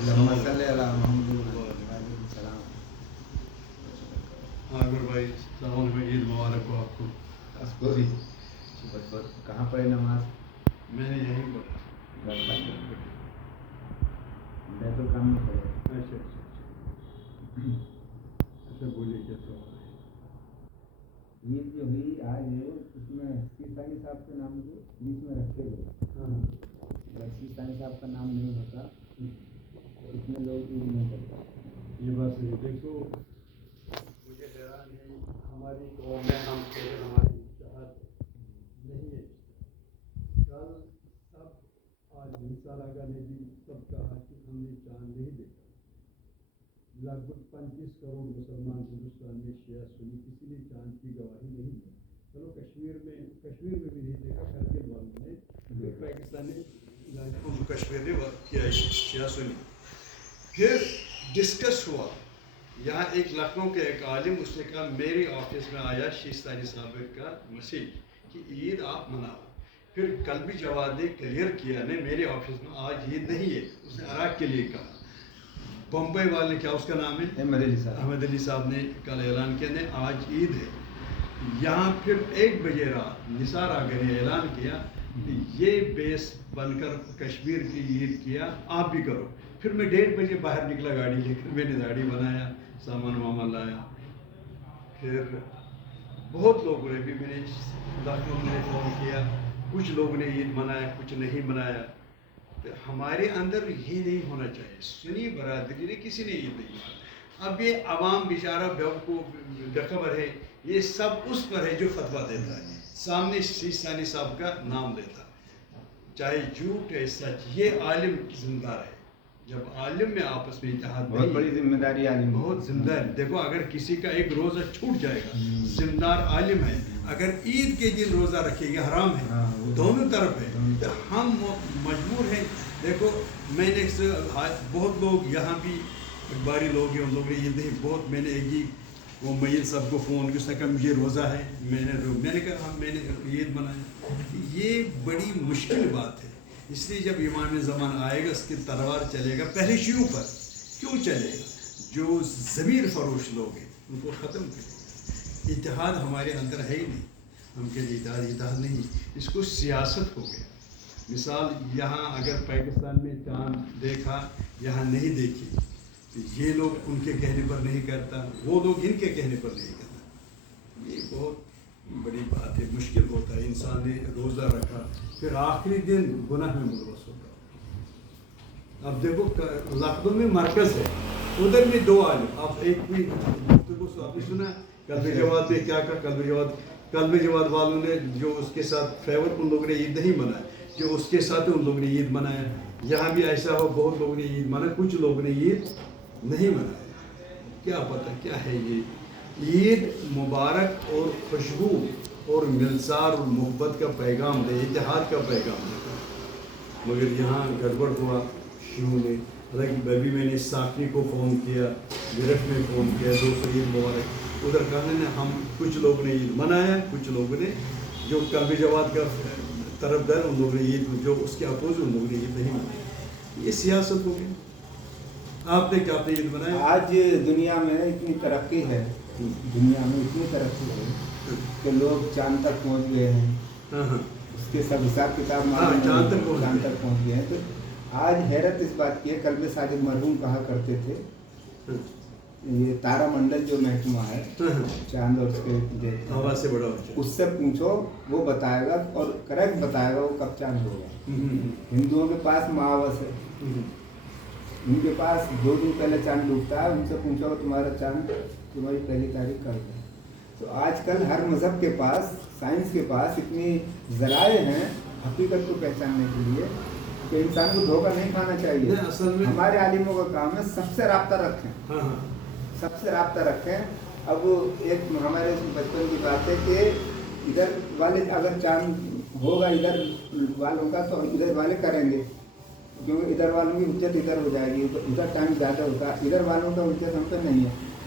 اللهم صل علی محمد وعلیہ السلام. عامر بھائی السلام علیکم، عید مبارک ہو آپ کو. بس کوئی کہاں پڑھی نماز؟ میں نے یہیں پڑھا. میں تو کام نہیں پڑھا. اچھا اچھا بولیے کیا سوال ہے. عید جو ہوئی آج اس میں ثانی صاحب کا نام جو بیچ میں رکھتے ہوئے ثانی صاحب کا نام نہیں ہوتا اتنے لوگ عید نہیں کرتے. یہ بات صحیح. دیکھو مجھے حیران ہے ہماری قوم میں ہم کہتے ہماری اتحاد نہیں ہے. کل سب آج نثار آغا نے بھی سب کہا کہ ہم نے چاند نہیں دیکھا. لگ بھگ 35 کروڑ مسلمان ہندوستان میں شیعہ سنی کسی نے چاند کی گواہی نہیں دی. چلو کشمیر میں بھی نہیں دیکھا. کرگل والوں نے پاکستانی کشمیر نے کیا شیعہ سنی. پھر ڈسکس ہوا یہاں ایک لکھنؤ کے ایک عالم اس نے کہا میرے آفس میں آیا شیستانی صاحب کا مسیح کہ عید آپ مناؤ. پھر کل بھی جواد نے کلیئر کیا نہیں میرے آفس میں آج عید نہیں ہے. اس نے عراق کے لیے کہا. بمبئی والے کیا اس کا نام ہے احمد علی صاحب نے کل اعلان کیا نہیں آج عید ہے. یہاں پھر 1 بجے رات نثار آغا نے اعلان کیا کہ یہ بیس بن کر کشمیر کی عید کیا آپ بھی کرو. پھر میں 1:30 بجے باہر نکلا گاڑی لے کر. میں نے داڑھی بنایا سامان وامان لایا. پھر بہت لوگوں نے بھی میں نے لکھنؤ میں فون کیا. کچھ لوگوں نے عید منایا کچھ نہیں منایا. ہمارے اندر یہ نہیں ہونا چاہیے. سنی برادری نے کسی نے عید نہیں منایا. اب یہ عوام بیچارہ بے خبر ہے. یہ سب اس پر ہے جو فتویٰ دیتا ہے سامنے سیستانی صاحب کا نام لیتا چاہے جھوٹ ہے سچ. یہ عالم ذمہ دار ہے. جب عالم میں آپس میں اتحاد بہت بڑی ذمہ داری عالم بہت ذمہ دار. دیکھو اگر کسی کا ایک روزہ چھوٹ جائے گا ذمہ دار عالم ہے. اگر عید کے دن روزہ رکھے گا حرام ہے. دونوں طرف ہے. تو ہم مجبور ہیں. دیکھو میں نے بہت لوگ یہاں بھی اخباری لوگ ہیں ان لوگوں نے عید نہیں بہت. میں نے ایک ہی وہ میل صاحب کو فون کیا. اس نے کہا مجھے روزہ ہے. میں نے کہا میں نے عید منایا. یہ بڑی مشکل بات ہے. اس لیے جب امام زمان آئے گا اس کی تلوار چلے گا پہلے شروع پر. کیوں چلے گا؟ جو ضمیر فروش لوگ ہیں ان کو ختم کرے. اتحاد ہمارے اندر ہے ہی نہیں. ہم کہتے اتحاد نہیں. اس کو سیاست ہو گیا. مثال یہاں اگر پاکستان میں چاند دیکھا یہاں نہیں دیکھی تو یہ لوگ ان کے کہنے پر نہیں کرتا وہ لوگ ان کے کہنے پر نہیں کرتا. یہ بہت بڑی بات ہے. مشکل ہوتا ہے. انسان نے روزہ رکھا پھر آخری دن گناہ میں ملوث ہوتا. اب دیکھو لکھنؤ میں مرکز ہے ادھر میں 2 عالم. آپ ایک بھی گفتگو آپ نے سنا قلب جواد نے کیا کہا. قلب جواد والوں نے جو اس کے ساتھ فیور ان لوگوں نے عید نہیں منایا. جو اس کے ساتھ ان لوگوں نے عید منایا. یہاں بھی ایسا ہو بہت لوگوں نے عید منایا کچھ لوگوں نے عید نہیں منایا. کیا پتہ کیا ہے یہ عید مبارک اور خوشبو اور ملسار اور محبت کا پیغام دے اتحاد کا پیغام دے. مگر یہاں گڑبڑ ہوا شروع میں. حالانکہ ابھی میں نے ساکنی کو فون کیا میرٹھ میں فون کیا 200 عید مبارک. ادھر کہنے ہم کچھ لوگوں نے عید منایا کچھ لوگوں نے جو قلب جواد کا طرف دار ان لوگوں نے عید جو اس کے اپوزٹ ان لوگوں نے عید نہیں منائی. یہ سیاست ہو گئی. آپ نے کیا اپنی عید منائی؟ آج دنیا میں اتنی ترقی ہے کہ لوگ چاند تک پہنچ گئے ہیں. اس کے سب حساب کتاب چاند تک پہنچ گئے ہیں. تو آج حیرت اس بات کی ہے قلب ساجد مرحوم کہا کرتے تھے یہ تارا منڈل جو محکمہ ہے چاند اور اس کے اس سے پوچھو وہ بتائے گا اور کریکٹ بتائے گا وہ کب چاند ہوگا. ہندوؤں کے پاس مہاوس ہے. ان کے پاس 2 دن پہلے چاند ڈوبتا ہے. ان سے پوچھو تمہارا چاند تمہاری پہلی تاریخ کب ہے. تو آج کل ہر مذہب کے پاس سائنس کے پاس اتنی ذرائع ہیں حقیقت کو پہچاننے کے لیے کہ انسان کو دھوکہ نہیں کھانا چاہیے. ہمارے عالموں کا کام ہے سب سے رابطہ رکھیں. اب ایک ہمارے بچپن کی بات ہے کہ ادھر والے اگر چاند ہوگا ادھر والوں کا تو ادھر والے کریں گے کیونکہ ادھر والوں کی حجت ادھر ہو جائے گی. تو ادھر ٹائم زیادہ ہوتا ہے. ادھر والوں کا حجت ہم پہ نہیں ہے.